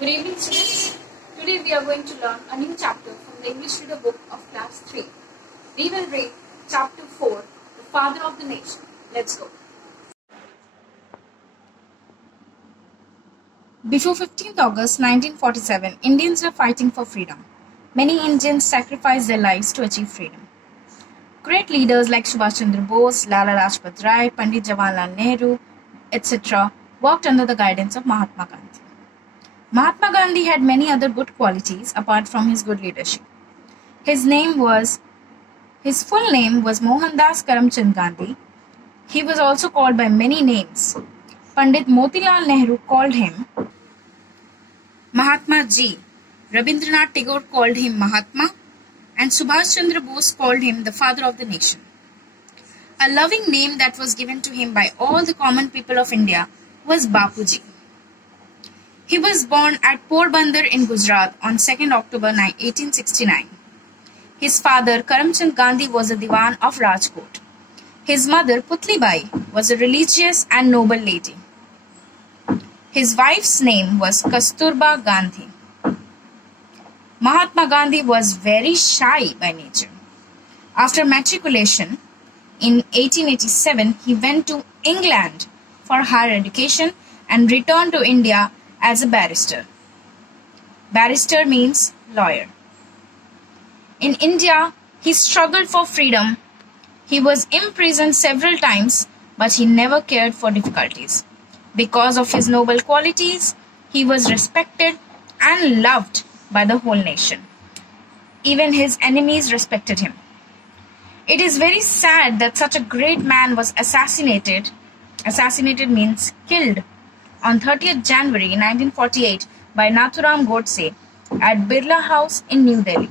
Good evening, students. Today we are going to learn a new chapter from the English Reader book of class 3. We will read chapter 4, The Father of the Nation. Let's go. Before 15th August 1947, Indians were fighting for freedom. Many Indians sacrificed their lives to achieve freedom. Great leaders like Subhash Chandra Bose, Lala Lajpat Rai, Pandit Jawaharlal Nehru, etc. worked under the guidance of Mahatma Gandhi. Mahatma Gandhi had many other good qualities apart from his good leadership. His full name was Mohandas Karamchand Gandhi. He was also called by many names. Pandit Motilal Nehru called him Mahatma Ji. Rabindranath Tagore called him Mahatma, and Subhash Chandra Bose called him the Father of the Nation. A loving name that was given to him by all the common people of India was Bapuji. He was born at Porbandar in Gujarat on 2nd October 1869. His father, Karamchand Gandhi, was a Diwan of Rajkot. His mother, Putli Bai, was a religious and noble lady. His wife's name was Kasturba Gandhi. Mahatma Gandhi was very shy by nature. After matriculation in 1887, he went to England for higher education and returned to India as a barrister. Barrister means lawyer. In India, he struggled for freedom. He was imprisoned several times, but he never cared for difficulties. Because of his noble qualities, he was respected and loved by the whole nation. Even his enemies respected him. It is very sad that such a great man was assassinated. Assassinated means killed on 30th January 1948 by Nathuram Godse at Birla House in New Delhi.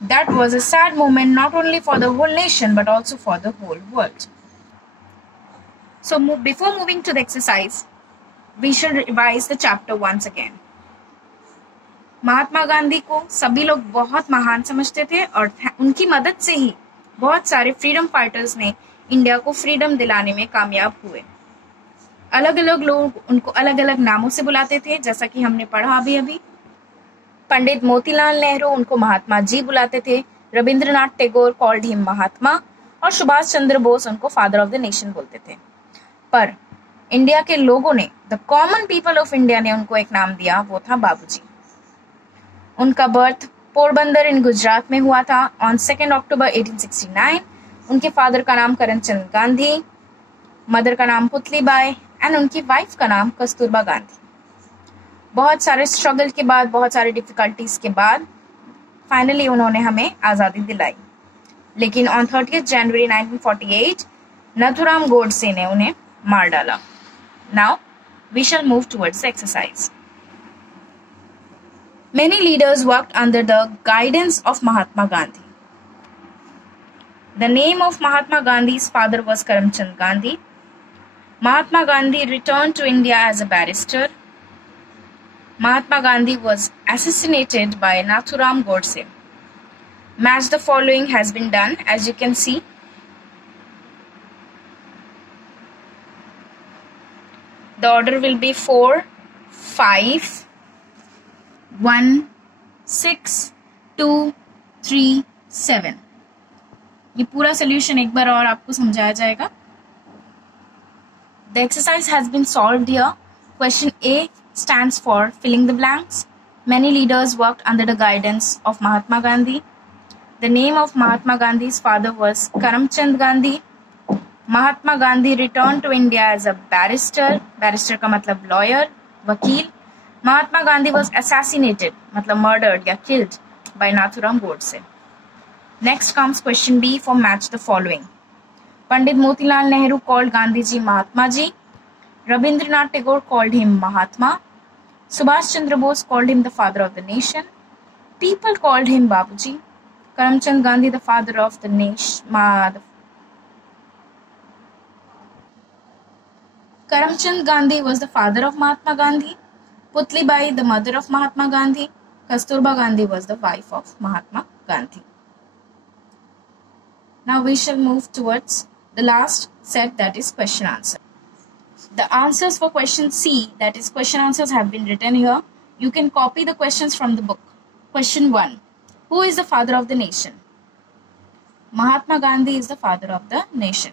That was a sad moment not only for the whole nation but also for the whole world. So before moving to the exercise, we should revise the chapter once again. Mahatma Gandhi को सभी लोग बहुत महान समझते थे और उनकी मदद से ही बहुत सारे फ्रीडम फाइटर्स ने इंडिया को फ्रीडम दिलाने में कामयाब हुए. अलग अलग लोग उनको अलग अलग नामों से बुलाते थे, जैसा कि हमने पढ़ा अभी. पंडित मोतीलाल नेहरू उनको महात्मा जी बुलाते थे. रविंद्रनाथ टैगोर कॉल्ड हिम महात्मा और सुभाष चंद्र बोस उनको फादर ऑफ द नेशन बोलते थे. पर इंडिया के लोगों ने, the common people of India ने उनको एक नाम दिया, वो था बाबूजी. उनका बर्थ पोरबंदर इन गुजरात में हुआ था ऑन 2nd अक्टूबर 1869. उनके फादर का नाम करमचंद गांधी, मदर का नाम पुतली बाई एंड उनकी वाइफ का नाम कस्तूरबा गांधी. बहुत सारे स्ट्रगल के बाद, बहुत सारे डिफिकल्टीज के बाद फाइनली उन्होंने हमें आज़ादी दिलाई. लेकिन ऑन 30th जनवरी 1948 नथुराम गोडसे ने उन्हें मार डाला. Now we shall move towards the exercise. Many leaders worked under the guidance of Mahatma Gandhi. The name of Mahatma Gandhi's father was Karamchand Gandhi. Mahatma Gandhi returned to India as a barrister. Mahatma Gandhi was assassinated by Nathuram Godse. Match the following has been done, as you can see. The order will be 4, 5, 1, 6, 2, 3, 7. ये पूरा solution एक बार और आपको समझाया जाएगा. The exercise has been solved here. Question A stands for filling the blanks. Many leaders worked under the guidance of Mahatma Gandhi. The name of Mahatma Gandhi's father was Karamchand Gandhi. Mahatma Gandhi returned to India as a barrister. Barrister का मतलब lawyer, वकील. Mahatma Gandhi was assassinated, मतलब murdered या killed by Nathuram Godse. Next comes question B for match the following. Pandit Motilal Nehru called Gandhiji Mahatma Ji. Rabindranath Tagore called him Mahatma. Subhash Chandra Bose called him the father of the nation. People called him Babuji. Karamchand Gandhi, the father of the nation. Karamchand Gandhi was the father of Mahatma Gandhi. Putli Bai, the mother of Mahatma Gandhi. Kasturba Gandhi was the wife of Mahatma Gandhi. Now we shall move towards the last set, that is question answer. The answers for question C, that is question answers, have been written here. You can copy the questions from the book. Question 1. Who is the father of the nation? Mahatma Gandhi is the father of the nation.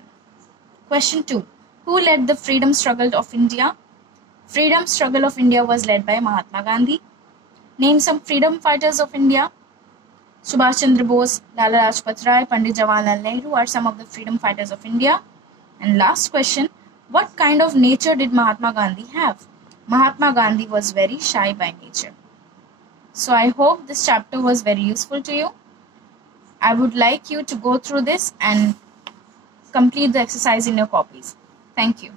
Question 2. Who led the freedom struggle of India? Freedom struggle of India was led by Mahatma Gandhi. Name some freedom fighters of India. Subhash Chandra Bose, Lala Lajpat Rai, Pandit Jawaharlal Nehru are some of the freedom fighters of India. And last question, what kind of nature did Mahatma Gandhi have? Mahatma Gandhi was very shy by nature. So I hope this chapter was very useful to you. I would like you to go through this and complete the exercise in your copies. Thank you.